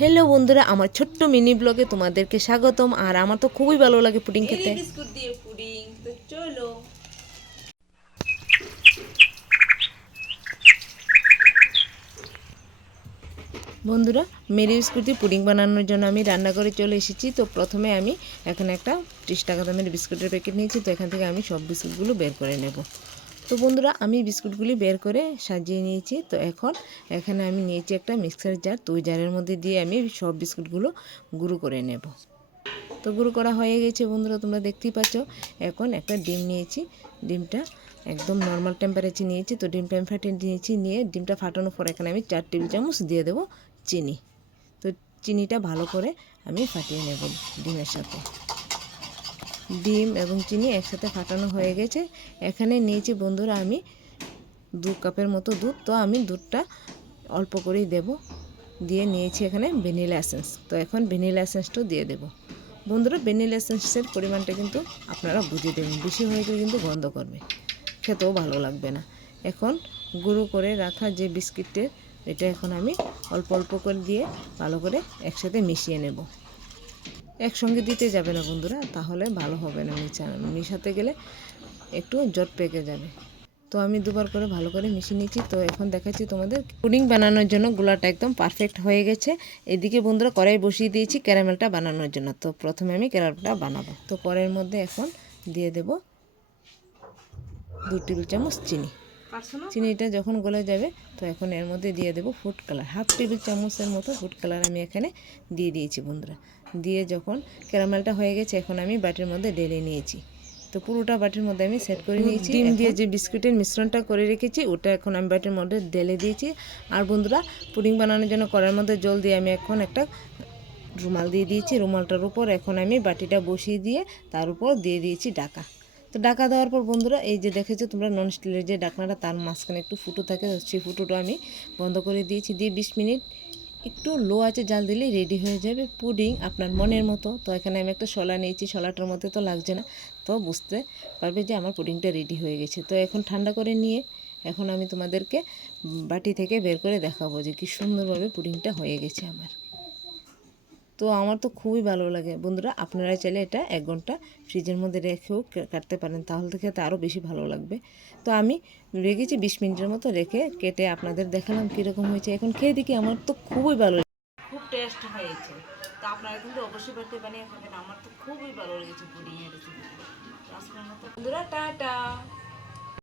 Hello বন্ধুরা, আমার ছোট্ট মিনি ব্লগে তোমাদেরকে স্বাগতম। আর আমার তো খুবই ভালো লাগে পুডিং খেতে। বিস্কুট দিয়ে পুডিং, তো চলো। বন্ধুরা, মেরি বিস্কুট দিয়ে পুডিং বানানোর জন্য আমি রান্না করে চলে এসেছি। তো প্রথমে আমি এখানে একটা 30 টাকা দামের বিস্কুটের প্যাকেট নিয়েছি। তো এখান থেকে আমি সব বিস্কুটগুলো বের করে নেব। তো বন্ধুরা, আমি বিস্কুটগুলি বের করে সাজিয়ে নিয়েছি। তো এখন এখানে আমি নিয়েছি একটা মিক্সার জার। তো ওই জারের মধ্যে দিয়ে আমি সব বিস্কুটগুলো গুঁড়ো করে নেব। তো গুঁড়ো করা হয়ে গেছে বন্ধুরা, তোমরা দেখতেই পাচ্ছ। এখন একটা ডিম নিয়েছি। ডিমটা একদম নর্মাল টেম্পারেচার নিয়েছি। তো ডিমটা আমি ফাটিয়ে নিয়েছি। নিয়ে ডিমটা ফাটানোর পর এখানে আমি 4 টেবিল চামচ দিয়ে দেবো চিনি। তো চিনিটা ভালো করে আমি ফাটিয়ে নেব ডিমের সাথে। ডিম এবং চিনি একসাথে ফাটানো হয়ে গেছে। এখানে নিয়েছি বন্ধুরা আমি 2 কাপের মতো দুধ। তো আমি দুধটা অল্প করেই দেব। দিয়ে নিয়েছি এখানে ভ্যানিলা এসেন্স। তো এখন ভ্যানিলা এসেন্সটাও দিয়ে দেব। বন্ধুরা, ভ্যানিলা এসেন্সের পরিমাণটা কিন্তু আপনারা বুঝে দেবেন। বেশি হয়ে গেলে কিন্তু গন্ধ করবে, খেতেও ভালো লাগবে না। এখন গুঁড়ো করে রাখা যে বিস্কিটের এটা এখন আমি অল্প অল্প করে দিয়ে ভালো করে একসাথে মিশিয়ে নেব। একসঙ্গে দিতে যাবে না বন্ধুরা, তাহলে ভালো হবে না। মিশাতে গেলে একটু জট পেকে যাবে। তো আমি দুবার করে ভালো করে মিশিয়ে নিয়েছি। তো এখন দেখাচ্ছি তোমাদের পুডিং বানানোর জন্য গোলাটা একদম পারফেক্ট হয়ে গেছে। এদিকে বন্ধুরা কড়াই বসিয়ে দিয়েছি ক্যারামেলটা বানানোর জন্য। তো প্রথমে আমি ক্যারামেলটা বানাবো। তো কড়াইয়ের মধ্যে এখন দিয়ে দেব 2 টেবিল চামচ চিনি। চিনিটা যখন গলে যাবে তো এখন এর মধ্যে দিয়ে দেব ফুড কালার। 1/2 টেবিল চামচের মতো ফুড কালার আমি এখানে দিয়ে দিয়েছি বন্ধুরা। দিয়ে যখন ক্যারামেলটা হয়ে গেছে এখন আমি বাটির মধ্যে ঢেলে নিয়েছি। তো পুরোটা বাটির মধ্যে আমি সেট করে নিয়েছি। ডিম দিয়ে যে বিস্কুটের মিশ্রণটা করে রেখেছি ওটা এখন আমি বাটির মধ্যে ঢেলে দিয়েছি। আর বন্ধুরা, পুডিং বানানোর জন্য কড়াইয়ের মধ্যে জল দিয়ে আমি এখন একটা রুমাল দিয়ে দিয়েছি। রুমালটার উপর এখন আমি বাটিটা বসিয়ে দিয়ে তার উপর দিয়ে দিয়েছি ঢাকা। তো ঢাকা দেওয়ার পর বন্ধুরা, এই যে দেখেছো তোমরা নন স্টিলের যে ঢাকনাটা, তার মাঝখানে একটু ফুটো থাকে। সেই ফুটোটা আমি বন্ধ করে দিয়েছি। দিয়ে 20 মিনিট একটু লো আঁচে জাল দিলেই রেডি হয়ে যাবে পুডিং আপনার মনের মতো। তো এখানে আমি একটা শলা নিয়েছি। শলাটার মধ্যে তো লাগছে না, তো বুঝতে পারবে যে আমার পুডিংটা রেডি হয়ে গেছে। তো এখন ঠান্ডা করে নিয়ে এখন আমি তোমাদেরকে বাটি থেকে বের করে দেখাবো যে কী সুন্দরভাবে পুডিংটা হয়ে গেছে আমার। তো আমার তো খুবই ভালো লাগে বন্ধুরা। আপনারা চাইলে এটা 1 ঘন্টা ফ্রিজের মধ্যে রেখেও কাটতে পারেন, তাহলে তো খেতে আরও বেশি ভালো লাগবে। তো আমি রেখেছি 20 মিনিটের মতো রেখে কেটে আপনাদের দেখালাম কীরকম হয়েছে। এখন খেয়ে দেখি আমার তো খুবই ভালো, খুব টেস্ট হয়েছে। তো আপনারা কিন্তু অবশ্যই বাড়িতে বানিয়ে খাবেন। আমার তো খুবই ভালো লেগেছে পুডিংয়ের রেসিপি। আজকের মতো বন্ধুরা টাটা।